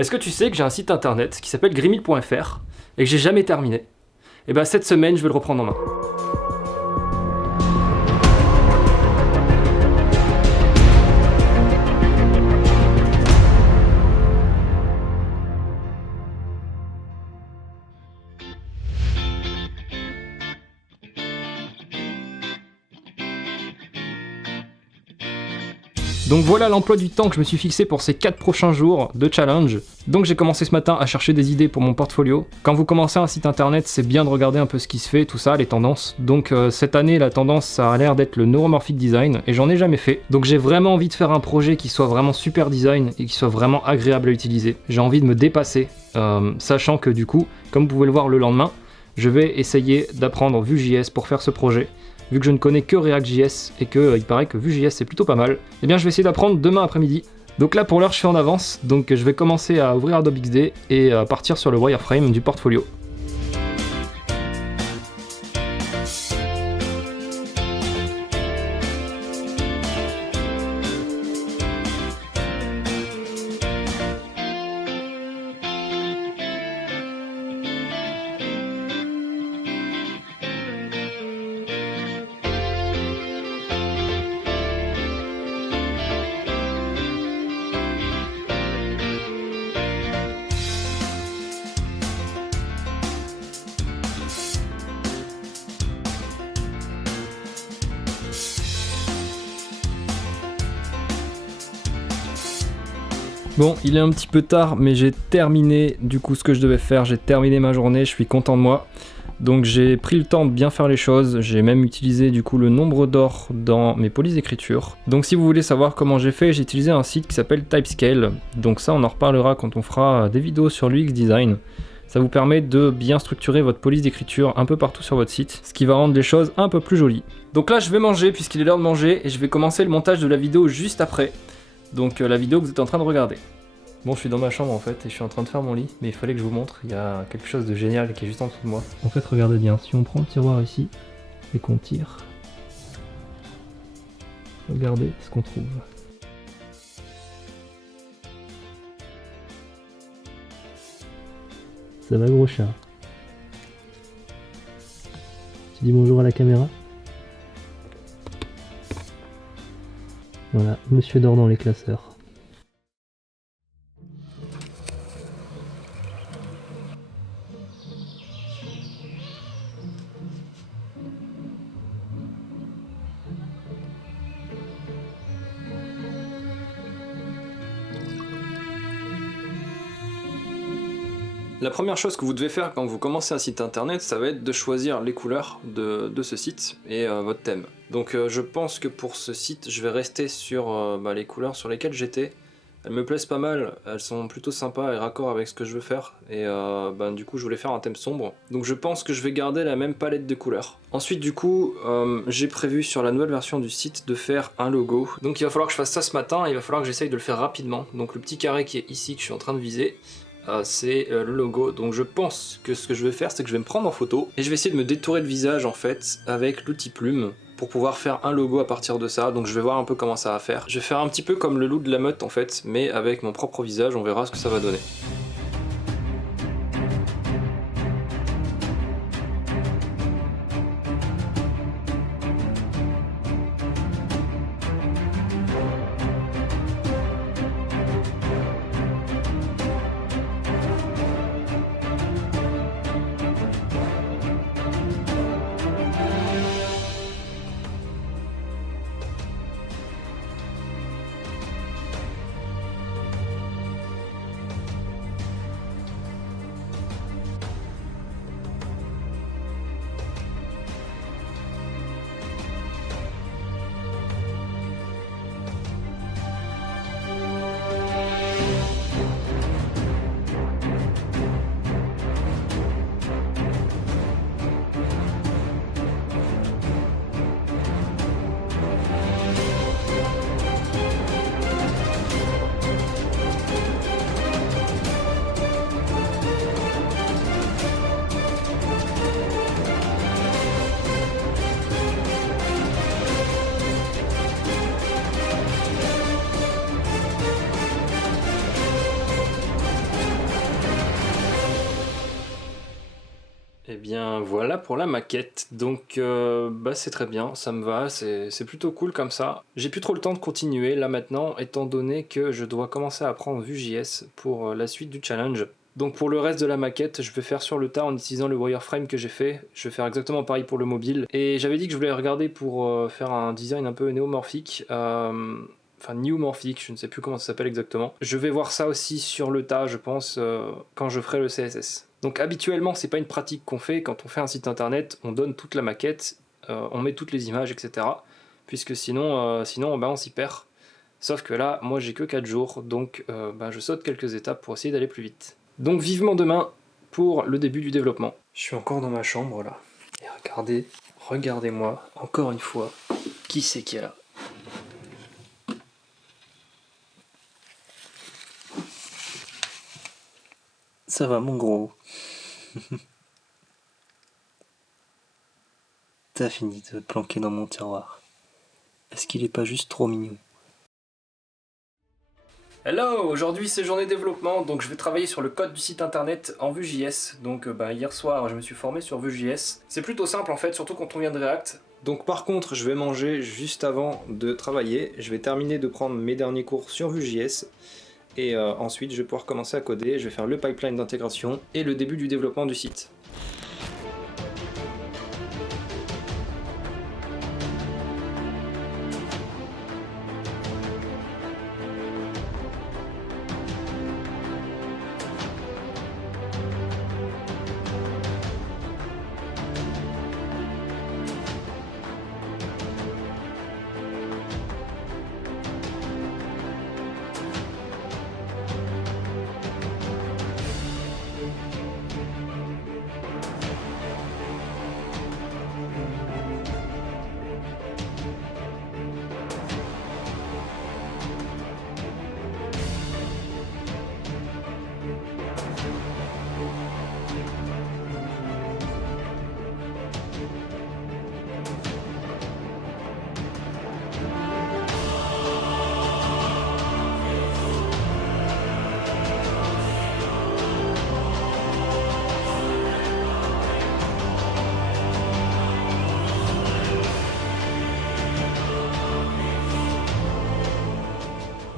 Est-ce que tu sais que j'ai un site internet qui s'appelle grimil.fr et que j'ai jamais terminé? Et bah cette semaine, je vais le reprendre en main. Donc voilà l'emploi du temps que je me suis fixé pour ces 4 prochains jours de challenge. Donc j'ai commencé ce matin à chercher des idées pour mon portfolio. Quand vous commencez un site internet, c'est bien de regarder un peu ce qui se fait, tout ça, les tendances. Donc cette année, la tendance, ça a l'air d'être le neuromorphic design, et j'en ai jamais fait. Donc j'ai vraiment envie de faire un projet qui soit vraiment super design, et qui soit vraiment agréable à utiliser. J'ai envie de me dépasser, sachant que du coup, comme vous pouvez le voir le lendemain, je vais essayer d'apprendre Vue.js pour faire ce projet. Vu que je ne connais que React.js et que il paraît que Vue.js c'est plutôt pas mal, eh bien je vais essayer d'apprendre demain après-midi. Donc là pour l'heure je suis en avance, donc je vais commencer à ouvrir Adobe XD et à partir sur le wireframe du portfolio. Bon, il est un petit peu tard, mais j'ai terminé du coup ce que je devais faire, j'ai terminé ma journée, je suis content de moi. Donc j'ai pris le temps de bien faire les choses, j'ai même utilisé du coup le nombre d'or dans mes polices d'écriture. Donc si vous voulez savoir comment j'ai fait, j'ai utilisé un site qui s'appelle Typescale. Donc ça on en reparlera quand on fera des vidéos sur l'UX design. Ça vous permet de bien structurer votre police d'écriture un peu partout sur votre site, ce qui va rendre les choses un peu plus jolies. Donc là je vais manger puisqu'il est l'heure de manger et je vais commencer le montage de la vidéo juste après. Donc la vidéo que vous êtes en train de regarder. Bon, je suis dans ma chambre en fait et je suis en train de faire mon lit, mais il fallait que je vous montre, il y a quelque chose de génial qui est juste en dessous de moi. En fait, regardez bien, si on prend le tiroir ici et qu'on tire, regardez ce qu'on trouve. Ça va gros chat. Tu dis bonjour à la caméra? Voilà, monsieur dort dans les classeurs. La première chose que vous devez faire quand vous commencez un site internet, ça va être de choisir les couleurs de ce site et votre thème. Donc je pense que pour ce site, je vais rester sur les couleurs sur lesquelles j'étais. Elles me plaisent pas mal, elles sont plutôt sympas et raccord avec ce que je veux faire. Et du coup, je voulais faire un thème sombre. Donc je pense que je vais garder la même palette de couleurs. Ensuite, du coup, j'ai prévu sur la nouvelle version du site de faire un logo. Donc il va falloir que je fasse ça ce matin, et il va falloir que j'essaye de le faire rapidement. Donc le petit carré qui est ici, que je suis en train de viser, c'est le logo. Donc je pense que ce que je vais faire, c'est que je vais me prendre en photo et je vais essayer de me détourer le visage en fait avec l'outil plume pour pouvoir faire un logo à partir de ça. Donc je vais voir un peu comment ça va faire. Je vais faire un petit peu comme le loup de la meute en fait, mais avec mon propre visage, on verra ce que ça va donner. bien voilà pour la maquette, donc c'est très bien, ça me va, c'est plutôt cool comme ça. J'ai plus trop le temps de continuer là maintenant, étant donné que je dois commencer à apprendre Vue.js pour la suite du challenge. Donc pour le reste de la maquette, je vais faire sur le tas en utilisant le wireframe que j'ai fait. Je vais faire exactement pareil pour le mobile. Et j'avais dit que je voulais regarder pour faire un design un peu néomorphique. Enfin neomorphique, je ne sais plus comment ça s'appelle exactement. Je vais voir ça aussi sur le tas, je pense, quand je ferai le CSS. Donc habituellement, c'est pas une pratique qu'on fait. Quand on fait un site internet, on donne toute la maquette, on met toutes les images, etc. Puisque sinon on s'y perd. Sauf que là, moi j'ai que 4 jours, donc je saute quelques étapes pour essayer d'aller plus vite. Donc vivement demain pour le début du développement. Je suis encore dans ma chambre là. Et regardez-moi, encore une fois, qui c'est qui est là? Ça va mon gros. T'as fini de te planquer dans mon tiroir. Est-ce qu'il est pas juste trop mignon? Hello, aujourd'hui c'est journée développement, donc je vais travailler sur le code du site internet en Vue.js. Donc hier soir je me suis formé sur Vue.js. C'est plutôt simple en fait, surtout quand on vient de React. Donc par contre je vais manger juste avant de travailler. Je vais terminer de prendre mes derniers cours sur Vue.js. Et ensuite je vais pouvoir commencer à coder, je vais faire le pipeline d'intégration et le début du développement du site.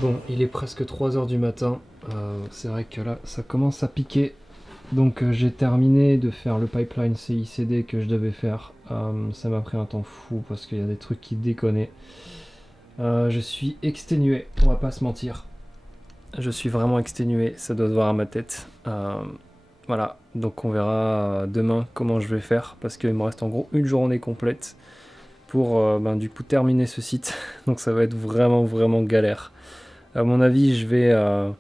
Bon, il est presque 3h du matin, c'est vrai que là ça commence à piquer, donc j'ai terminé de faire le pipeline CI/CD que je devais faire. Ça m'a pris un temps fou parce qu'il y a des trucs qui déconnaient. Je suis exténué, on va pas se mentir. Je suis vraiment exténué, ça doit se voir à ma tête. Voilà, donc on verra demain comment je vais faire parce qu'il me reste en gros une journée complète pour du coup terminer ce site. Donc ça va être vraiment galère. À mon avis, je vais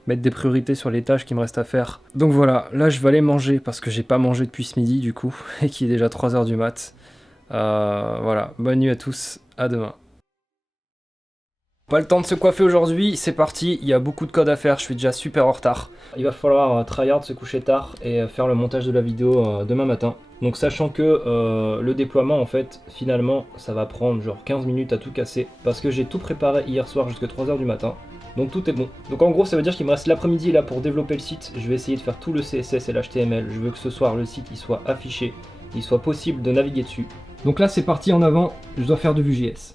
mettre des priorités sur les tâches qui me restent à faire. Donc voilà, là je vais aller manger parce que j'ai pas mangé depuis ce midi du coup, et qu'il est déjà 3h du mat. Voilà, bonne nuit à tous, à demain. Pas le temps de se coiffer aujourd'hui, c'est parti, il y a beaucoup de code à faire, je suis déjà super en retard. Il va falloir tryhard, se coucher tard et faire le montage de la vidéo demain matin. Donc sachant que le déploiement en fait, finalement, ça va prendre genre 15 minutes à tout casser. Parce que j'ai tout préparé hier soir jusqu'à 3h du matin. Donc tout est bon. Donc en gros ça veut dire qu'il me reste l'après-midi là pour développer le site. Je vais essayer de faire tout le CSS et l'HTML. Je veux que ce soir le site il soit affiché, il soit possible de naviguer dessus. Donc là c'est parti en avant, je dois faire de Vue.js.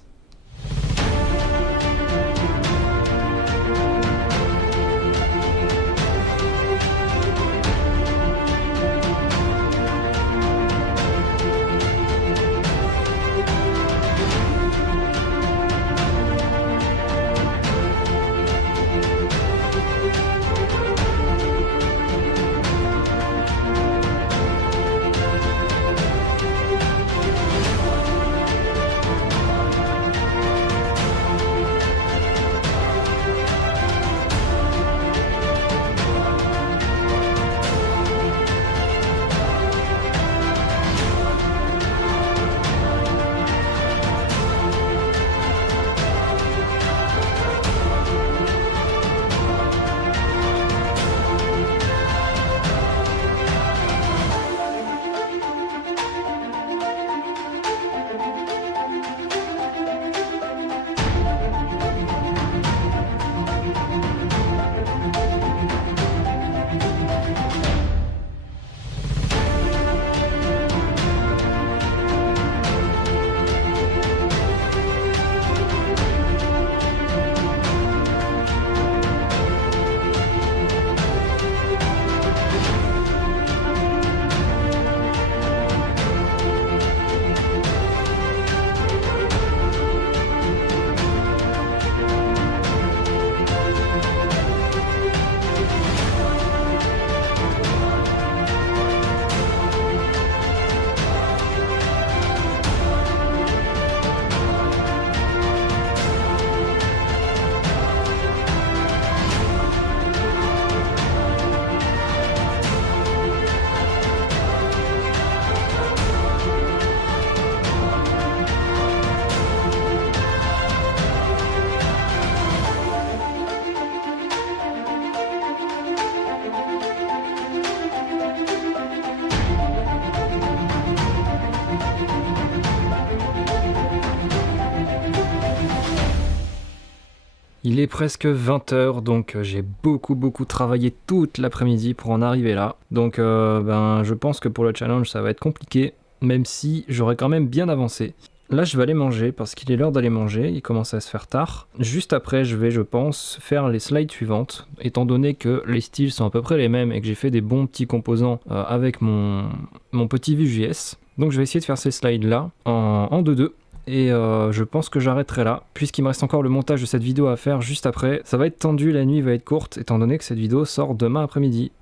Il est presque 20h, donc j'ai beaucoup travaillé toute l'après-midi pour en arriver là. Donc je pense que pour le challenge ça va être compliqué, même si j'aurais quand même bien avancé. Là je vais aller manger parce qu'il est l'heure d'aller manger, il commence à se faire tard. Juste après je vais, je pense, faire les slides suivantes, étant donné que les styles sont à peu près les mêmes et que j'ai fait des bons petits composants avec mon petit Vue.js. Donc je vais essayer de faire ces slides là en 2-2. Et je pense que j'arrêterai là, puisqu'il me reste encore le montage de cette vidéo à faire juste après. Ça va être tendu, la nuit va être courte, étant donné que cette vidéo sort demain après-midi.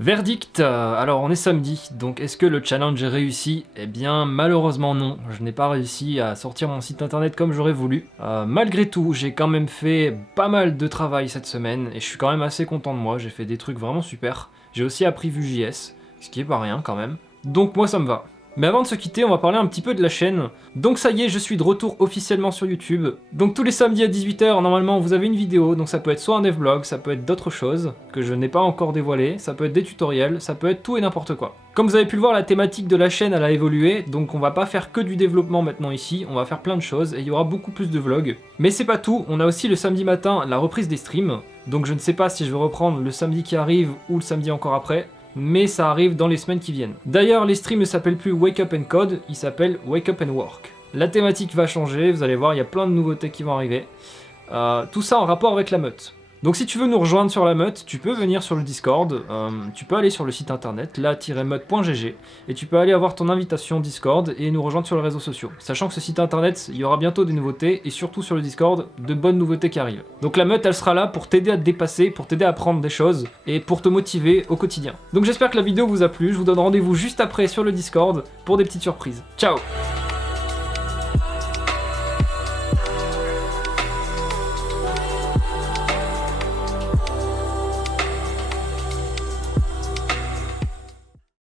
Verdict, alors on est samedi, donc est-ce que le challenge est réussi? Eh bien malheureusement non, je n'ai pas réussi à sortir mon site internet comme j'aurais voulu. Malgré tout, j'ai quand même fait pas mal de travail cette semaine et je suis quand même assez content de moi, j'ai fait des trucs vraiment super. J'ai aussi appris Vue.js, ce qui est pas rien quand même. Donc moi ça me va. Mais avant de se quitter, on va parler un petit peu de la chaîne. Donc ça y est, je suis de retour officiellement sur YouTube. Donc tous les samedis à 18h, normalement, vous avez une vidéo. Donc ça peut être soit un devlog, ça peut être d'autres choses que je n'ai pas encore dévoilées. Ça peut être des tutoriels, ça peut être tout et n'importe quoi. Comme vous avez pu le voir, la thématique de la chaîne, elle a évolué. Donc on va pas faire que du développement maintenant ici. On va faire plein de choses et il y aura beaucoup plus de vlogs. Mais c'est pas tout, on a aussi le samedi matin la reprise des streams. Donc je ne sais pas si je vais reprendre le samedi qui arrive ou le samedi encore après. Mais ça arrive dans les semaines qui viennent. D'ailleurs, les streams ne s'appellent plus Wake Up and Code, ils s'appellent Wake Up and Work. La thématique va changer, vous allez voir, il y a plein de nouveautés qui vont arriver. Tout ça en rapport avec la meute. Donc si tu veux nous rejoindre sur la meute, tu peux venir sur le Discord, tu peux aller sur le site internet, la-meute.gg, et tu peux aller avoir ton invitation Discord et nous rejoindre sur les réseaux sociaux. Sachant que ce site internet, il y aura bientôt des nouveautés, et surtout sur le Discord, de bonnes nouveautés qui arrivent. Donc la meute, elle sera là pour t'aider à te dépasser, pour t'aider à apprendre des choses, et pour te motiver au quotidien. Donc j'espère que la vidéo vous a plu, je vous donne rendez-vous juste après sur le Discord pour des petites surprises. Ciao!